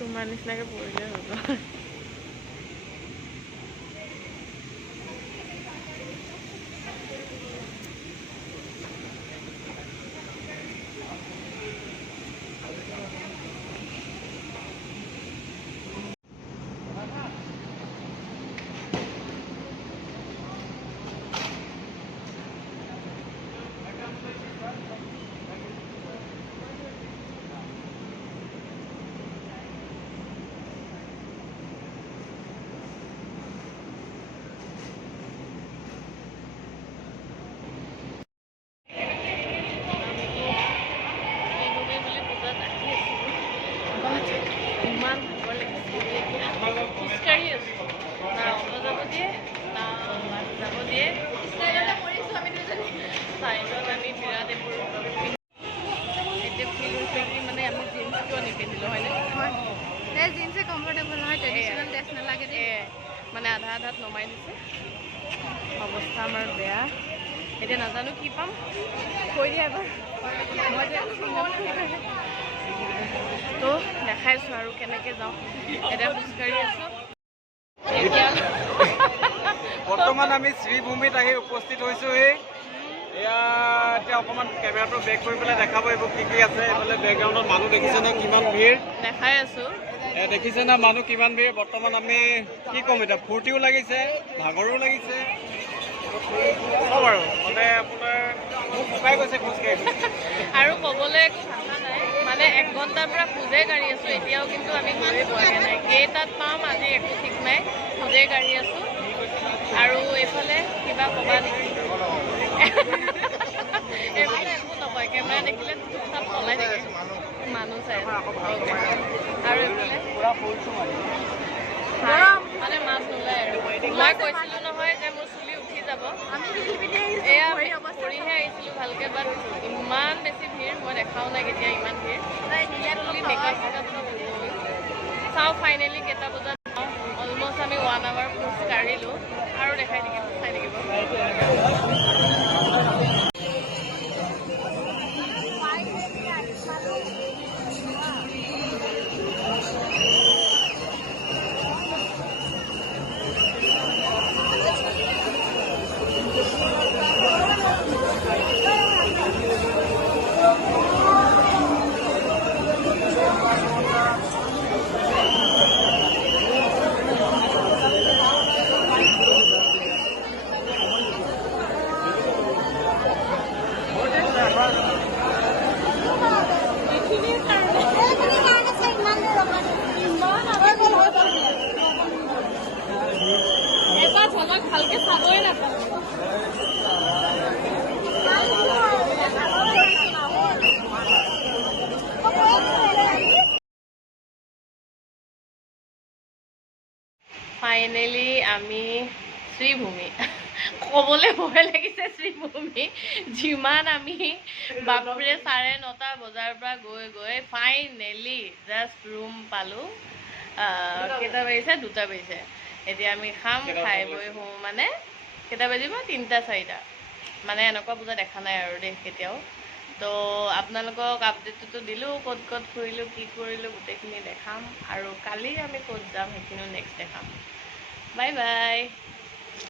তোমাৰ নিচিনাকৈ পৰিলে হ'ব। ইমান ভাগৰ লাগিছে খোজকাঢ়ি আছোঁ না অটো যাব দিয়ে না বাছ যাব দিয়ে চাইডত আমি বিৰাট এইবোৰ এতিয়া ফিল হৈছে কি মানে আমি জিন্স কিয় নিপিন্ধিলোঁ হয়নে হয় জিন্সে কমফৰ্টেবল নহয় ট্ৰেডিশ্যনেল ড্ৰেছ নালাগে দেই মানে আধা আধাত নমাই দিছে অৱস্থা আমাৰ বেয়া এতিয়া নাজানো কি পাম কৈ দিয়া এবাৰ তো দেখাইছোঁ আৰু কেনেকৈ যাওঁ এতিয়া খোজকাঢ়ি আছোঁ বৰ্তমান আমি শ্ৰীভূমিত আহি উপস্থিত হৈছোঁ এয়া এতিয়া অকণমান কেমেৰাটো বেক কৰি পেলাই দেখাব এইবোৰ কি আছে এইফালে বেকগ্ৰাউণ্ডত মানুহ দেখিছে ন কিমান ভিৰ দেখাই আছোঁ দেখিছে না মানুহ কিমান ভিৰ বৰ্তমান আমি কি ক'ম এতিয়া ফূৰ্তিও লাগিছে ভাগৰো লাগিছে চব আৰু মানে আপোনাৰ মোক শুকাই গৈছে খোজকাঢ়ি আৰু ক'বলৈ একো ভাষা নাই মানে 1 ঘণ্টাৰ পৰা খোজে কাঢ়ি আছোঁ এতিয়াও কিন্তু আমি গৈয়ে পোৱাগৈ নাই কেইটাত পাম আজি একো ঠিক নাই খোজে কাঢ়ি আছোঁ আৰু এইফালে কিবা ক'বা নেকি এইফালে একো নকয় কেমেৰা দেখিলে চুপচাপ পলাই থাকে মানুহ চাই আৰু এইফালে মানে মাছ নোলায় আৰু মই কৈছিলোঁ নহয় যে মোৰ চুলি উঠি যাব এয়া কৰিহে আহিছিলোঁ ভালকৈ বাট ইমান বেছি ভিৰ মই দেখাও নাই কেতিয়া ইমান ভিৰ চুলি মেকআপ চেকআপ চব চাওঁ ফাইনেলি কেইটা বজাত যাওঁ অলমষ্ট আমি 1 আৱাৰ খোজ কাঢ়িলোঁ আৰু দেখাই থাকিব চাই থাকিব এবাৰ ঝলক ভালকৈ চাবই নাপাওঁ ফাইনেলি আমি শ্ৰীভূমি ক'বলৈ ভয় লাগিছে শ্ৰীভূমি যিমান আমি বাপৰে 9:30 বজাৰ পৰা গৈ গৈ ফাইনেলি জাষ্ট ৰুম পালোঁ কেইটা বাজিছে 2টা বাজিছে এতিয়া আমি খাম খাই বৈ শুওঁ মানে কেইটা বাজিব 3টা 4টা মানে এনেকুৱা পূজা দেখা নাই আৰু দেই কেতিয়াও তো আপোনালোকক আপডেটটোতো দিলোঁ ক'ত ক'ত ফুৰিলোঁ কি কৰিলোঁ গোটেইখিনি দেখাম আৰু কালি আমি ক'ত যাম সেইখিনিও নেক্সট দেখাম বাই বাই